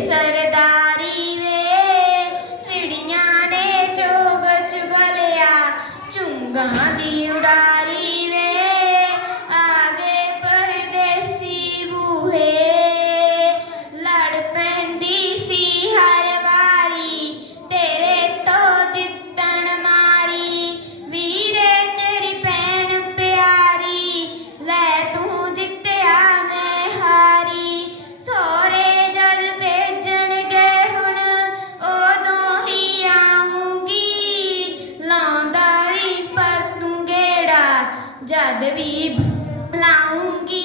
ਸਰਦਾਰੀ ਵੇ ਚਿੜੀਆਂ ਨੇ ਚੋਗ ਚੁਗ ਲਿਆ ਝੁੰਗਾ ਦੀ ਉਡਾ ਜਦ ਵੀ ਬੁਲਾਉਂਗੀ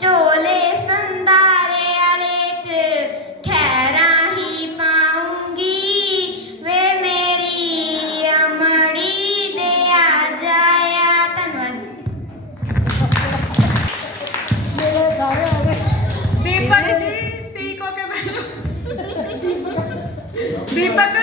ਚੋਲੇ ਸੰਦਾਰੇ ਵਾਲੇ ਚ ਠਹਿਰਾਂ ਹੀ ਪਾਉਂਗੀ ਵੇ ਮੇਰੀ ਅਮੜੀ ਦੇ ਆ ਜਾਇਆ ਧੰਨਵਾਦ ਮੇਰੇ ਸਾਰੇ ਆ ਗਏ। ਦੀਪਕ ਜੀ ਠੀਕ ਹੋ ਕੇ ਬੈਠੋ ਦੀਪਕ।